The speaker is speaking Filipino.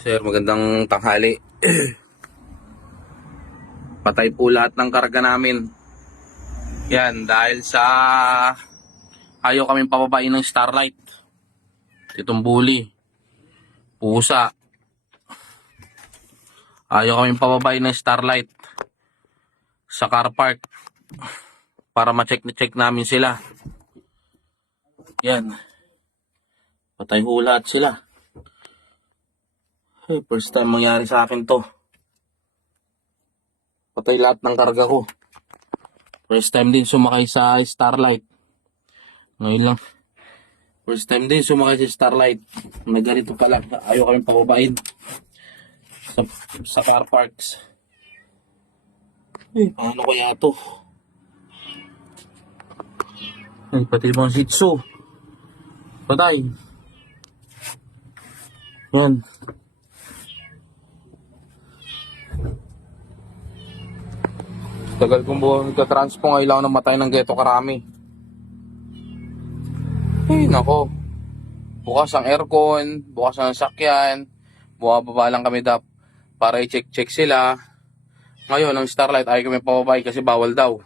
Sir, magandang tanghali. Patay po lahat ng karga namin. Yan, dahil sa ayaw kaming pababain ng Starlight. Itong bully, pusa. Ayaw kaming pababain ng Starlight sa car park para ma-check namin sila. Yan, patay ho lahat sila. First time mangyari sa akin to. Patay lahat ng karga ko. First time din sumakay sa Starlight. Ngayon lang. First time din sumakay sa Starlight. Na ganito pala. Ayaw kami pababain sa car parks. Paano kaya to? Pati mga Shih Tzu. Patay. Yan. Tagal kong buwan nagka-transpo, ngayon lang namatay ng geto karami. Nako. Bukas ang aircon, bukas ang sakyan, bumababa lang kami para i-check sila. Ngayon, ang Starlight ay kami pababay kasi bawal daw.